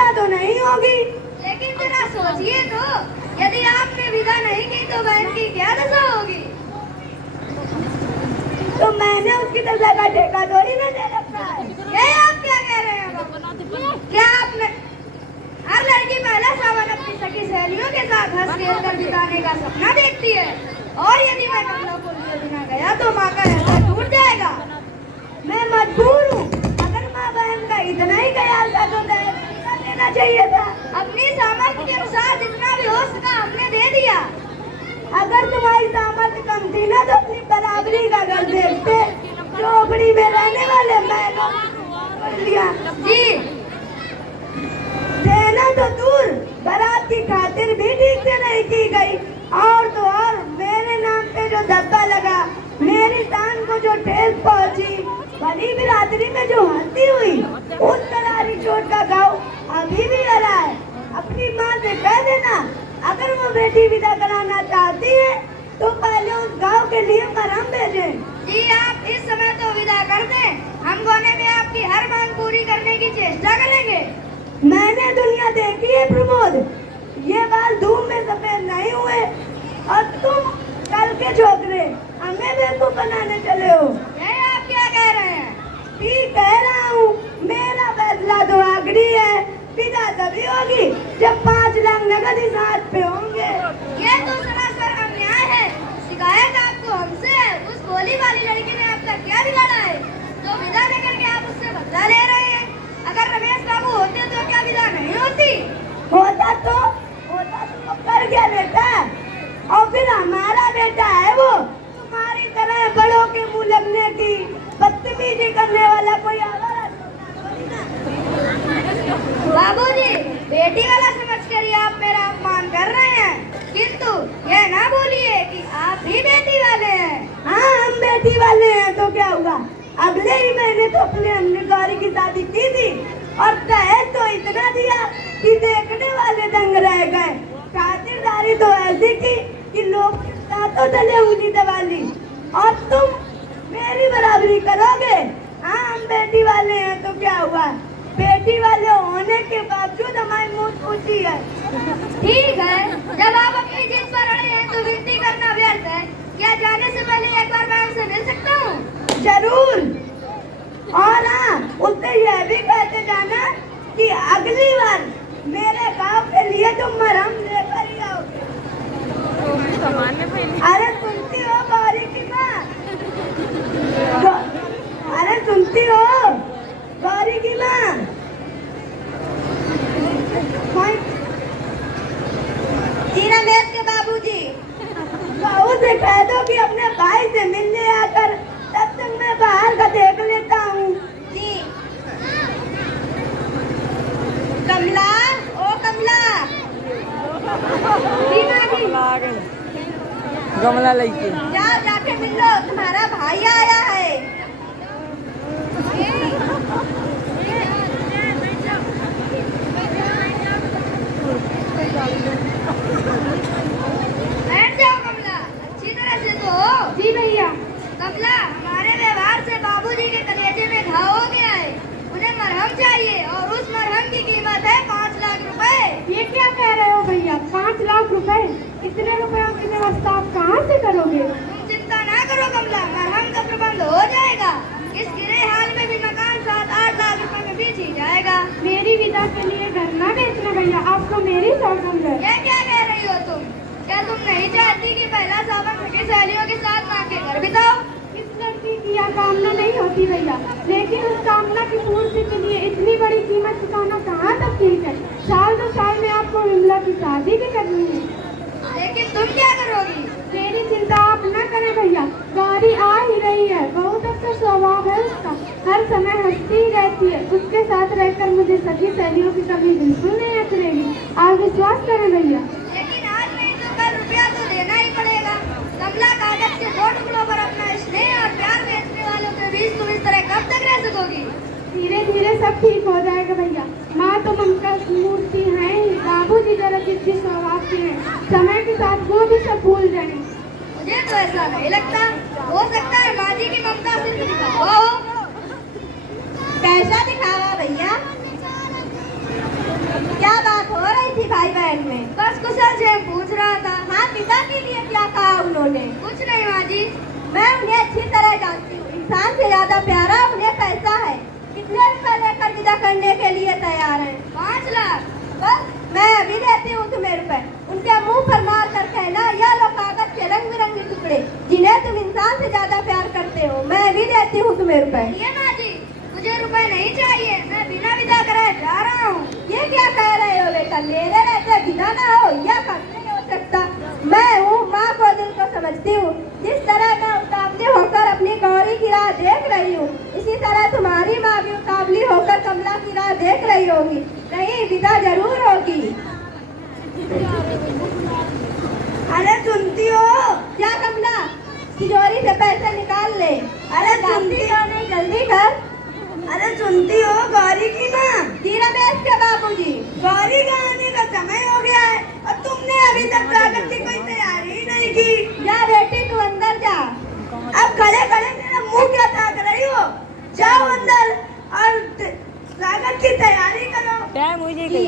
विदा तो नहीं होगी। लेकिन जरा सोचिए तो, यदि आपने विदा नहीं की तो बहन की क्या दशा होगी? तो मैंने उसकी दशा का ठेका थोड़ी ना ले रखा है। ये आप क्या कह रहे हैं बाबू? क्या आपने हर लड़की पहला सावन अपनी सखी सहेलियों के साथ हंस खेल कर बिताने का सपना देखती है, और यदि मैं कमला को लिए बिना गया तो माँ का ऐसा टूट जाएगा। मैं मजबूर हूँ। अगर माँ बहन का इतना ही ख्याल था तो दहेज नहीं लेना चाहिए था। अपनी सामर्थ्य के अनुसार जितना भी हो सका हमने दे दिया। अगर तुम्हारी सामर्थ्य कम थी ना तो अपनी बराबरी का घर देखते। झोपड़ी में रहने वाले मैंने कर लिया जी, देना तो दूर, बारात की खातिर भी ठीक से नहीं की गई। और तो और मेरे नाम पे जो धब्बा लगा, मेरी टांग को जो ठेस पहुंची, बड़ी बिरादरी में जो हंसी हुई, उस करारी चोट का घाव अभी भी हरा है। अपनी माँ से कह देना, अगर वो बेटी विदा कराना चाहती है तो पहले उस गांव के लिए मरहम भेजें। जी आप इस समय तो विदा कर दें, हम गोने में आपकी हर मांग पूरी करने की चेष्टा करेंगे। मैंने दुनिया देखी है प्रमोद, ये बाल धूप में सफेद नहीं हुए, और तुम कल के छोकरे हमें बेवकूफ बनाने चले हो। ये आप क्या कह रहे हैं? ठीक कह रहा हूँ, मेरा फैसला तो आखिरी है। विदा तभी होगी जब 5 लाख नगद ही हाथ पे होंगे। ये तो सरासर अन्याय है। शिकायत आपको हमसे है। उस भोली वाली लड़की ने आपका क्या बिगाड़ा है तो विदा लेकर के आप उससे बदला ले रहे हैं? अगर रमेश बाबू होते तो क्या विदा नहीं होती? होता तो कर क्या लेता, और फिर हमारा बेटा है वो तुम्हारी तरह बड़ों के मुंह लगने की बदतमीजी करने वाला कोई आवारा थोड़ी ना। बाबूजी, बेटी वाला समझकर ही आप मेरा अपमान कर रहे हैं, किंतु यह ना भूलिए कि आप भी बेटी वाले हैं। हाँ, हम बेटी वाले हैं तो क्या हुआ, अगले ही महीने तो हमने गौरी की शादी की थी, और दहेज तो इतना दिया कि देखने वाले दंग रह गए। खातिरदारी तो ऐसी की कि लोग दांतों तले उंगली दबा ली। और तुम मेरी बराबरी करोगे? हाँ, हम बेटी वाले हैं तो क्या हुआ, बेटी वाले होने के बावजूद हमारी मूंछ ऊंची है। ठीक है, जब आप अपनी जिद पर अड़े हैं तो विनती करना व्यर्थ है। क्या जाने से पहले एक बार मैं उनसे मिल सकता हूँ? जरूर। और हाँ, उससे यह भी कहते जाना कि अगली बार मेरे गांव के लिए तुम मरहम लेकर ही आओगे। अरे सुनती हो गौरी की माँ? अरे सुनती हो गौरी की माँ? जी रमेश के बाबूजी। बहू से कह दो कि अपने भाई से मिलने आकर, तब तक मैं बाहर का देख लेता हूँ। जी। कमला, ओ कमला। गमला लेके जाओ, जाके मिल लो, तुम्हारा भाई आया है। बैठ जाओ कमला, अच्छी तरह से तो हो। जी भैया। कमला, हमारे व्यवहार से बाबूजी के कलेजे में घाव हो गया है। उन्हें मरहम चाहिए और उस मरहम की कीमत है 5 लाख रुपए। ये क्या कह रहे हो भैया, 5 लाख रुपए? इतने रुपयों की व्यवस्था आप कहाँ से करोगे? तुम चिंता ना करो कमला, मरहम का प्रबंध हो जाएगा। इस गिरे हाल में भी मकान 7-8 लाख रुपए में बेच ही जाएगा। मेरी विदा के लिए घर ना बेचना भैया, आपको मेरी सौगंध है। ये क्या कह रही हो तुम? क्या तुम नहीं चाहती कि पहला सावन सखी सहेलियों के साथ माँ के घर बिताओ? इस लड़की की यह कामना नहीं होती भैया, लेकिन उस कामना की पूर्ति के लिए इतनी बड़ी कीमत चुकाना कहाँ तक ठीक है। साल 2 साल में आपको विमला की शादी भी करनी है। लेकिन तुम क्या करोगी? मेरी चिंता आप न करें भैया, गौरी आ ही रही है। बहुत अच्छा स्वभाव है उसका, हर समय हंसती ही रहती है। उसके साथ रहकर मुझे सखी सहेलियों की कमी बिल्कुल नहीं अखरेगी, आप विश्वास करें भैया। लेकिन आज नहीं तो कल रुपया तो देना ही पड़ेगा। कमला, कागज के 2 टुकड़ों पर अपना स्नेह और प्यार बेचने वालों के बीच तुम इस तरह कब तक रह सकोगी? धीरे धीरे सब ठीक हो जाएगा भैया। माँ तो ममता मूर्ति है ही, बाबूजी जरा जिद्दी स्वभाव के हैं, समय के साथ वो भी सब भूल जाएंगे। मुझे तो ऐसा नहीं लगता। हो सकता है माँ जी की ममता सिर्फ दिखावा हो। कैसा दिखावा भैया? क्या बात हो रही थी भाई बहन में? बस कुशल से पूछ रहा था। हाँ, पिता के लिए क्या कहा उन्होंने? कुछ नहीं माँ जी। मैं उन्हें अच्छी तरह जानती हूँ। इंसान से ज्यादा प्यारा उन्हें पैसा है। कितने रुपए लेकर विदा करने के लिए तैयार हैं? 5 लाख। बस मैं अभी देती हूँ तुम्हें रुपए। उनके मुंह पर मार कर कहना, यह लो कागज के रंग बिरंगे टुकड़े जिन्हें तुम इंसान से ज्यादा प्यार करते हो। मैं अभी देती हूँ तुम्हें रुपए। ये माँ जी, मुझे रुपए नहीं चाहिए। मैं बिना विदा कराए जा रहा हूँ। ये क्या कह रहे हो बेटा? मेरे रहते विदा ना हो, यह कभी नहीं हो सकता। मैं हूँ माँ को दिल को समझती हूँ। जिस तरह मैं उतावली होकर अपनी गौरी की राह देख रही हूँ, इसी तरह तुम्हारी माँ भी उतावली होकर कमला की राह देख रही होगी। नहीं, विदा जरूर होगी। अरे सुनती हो क्या कमला? तिजोरी से पैसे निकाल ले। अरे सुनती हो नहीं? जल्दी कर। अरे सुनती हो गौरी की माँ? जी रमेश के बाबूजी। गौरी का आने का समय हो गया है और तुमने अभी तक स्वागत की कोई तैयारी ही नहीं की। जा बेटी तू अंदर जा। अब खड़े खड़े मेरा मुंह क्या ताक रही हो? जाओ अंदर और स्वागत की तैयारी करो। टाइम हो जाएगा।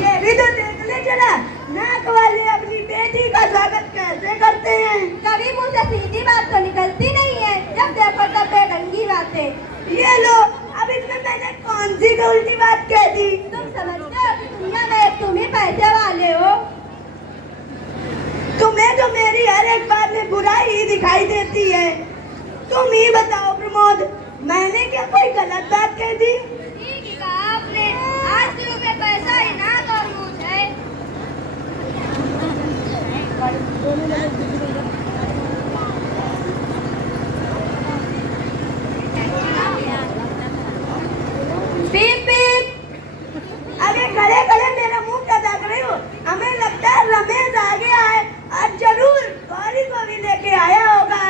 ये भी तो देख ले जरा, नाक वाले अपनी बेटी का स्वागत कैसे करते हैं। कभी मुंह से सीधी बात तो निकलती नहीं है, जब देखो तब बेढंगी बातें। ये लो, अब इसमें मैंने कौन सी उल्टी बात कह दी? तुम समझते हो कि दुनिया में तुम ही पैसे वाले हो? तुम्हें तो मेरी हर एक बात में बुराई ही दिखाई देती है। तुम ही बताओ प्रमोद, मैंने क्या कोई गलत बात कह दी? ठीक ही कहा आपने। आज के रुपए पैसा ही ना और मुझ है। पीप पीप। अरे खड़े खड़े मेरा मुंह क्या देख रही हो? हमें लगता है रमेश आ गया है। आज जरूर गौरी को भी लेके आया होगा।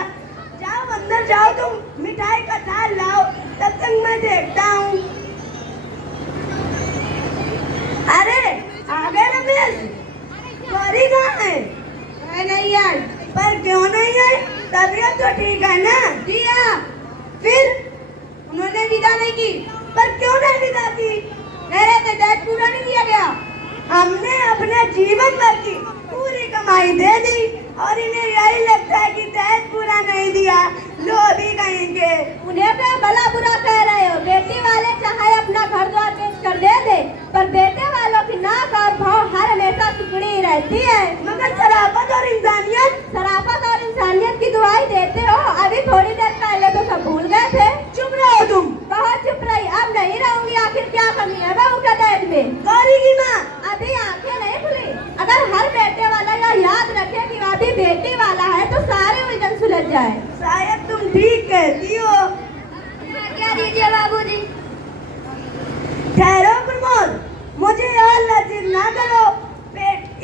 जाओ अंदर जाओ, तुम मिठाई का थाल लाओ, तब तक मैं देखता हूँ। अरे आ गए रमेश। गौरी कहाँ है? नहीं आई। पर क्यों नहीं आई? तबीयत तो ठीक है ना? जी हाँ। फिर उन्होंने विदा नहीं की। पर क्यों नहीं विदा की? मेरे से दहेज पूरा नहीं दिया गया। हमने अपने जीवन भर की पूरी कमाई दे दी और इन्हें यही लगता है कि दहेज पूरा नहीं दिया। लो भी कहेंगे। उन्हें तो भला बुरा कह रहे हो। बेटी वाले चाहे अपना घर द्वार बेच कर दे दे, पर बेटे वालों की नाक और भाव हर हमेशा टुकड़ी ही रहती है। मगर शराफत और इंसानियत की दुआई देते हो। अभी थोड़ी देर पहले तो सब भूल गए थे। चुप रहो तुम। बहुत चुप रही, अब नहीं रहूंगी। आखिर क्या कमी है बहू के दहेज में? गौरी की माँ अभी आंखें नहीं खुली। अगर हर बेटे वाला यह याद रखे कि अभी बेटी वाला है तो सारे उलझन सुलझ जाए। शायद तुम ठीक कहती हो। क्या दीजिए बाबूजी। ठहरो प्रमोद, मुझे और लज्जित ना करो।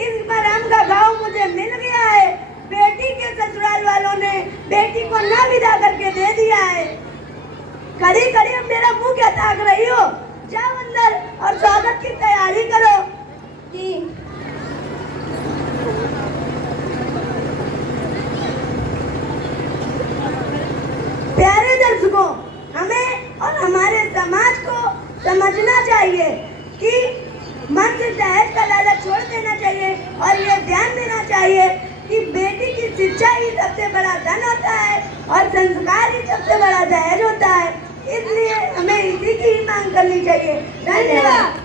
इस मरहम का घाव मुझे मिल गया है। बेटी के ससुराल वालों ने बेटी को ना विदा करके दे दिया है। खड़ी खड़ी अब मेरा मुंह क्या ताक रही हो? जाओ अंदर और स्वागत की तैयारी करो। जी। प्यारे दर्शकों, हमें और हमारे समाज को समझना चाहिए कि मन से दहेज का लालच छोड़ देना चाहिए और ये ध्यान देना चाहिए कि बेटी की शिक्षा ही सबसे बड़ा धन होता है और संस्कार ही सबसे बड़ा दहेज होता है। इसलिए हमें इसी की ही मांग करनी चाहिए। धन्यवाद।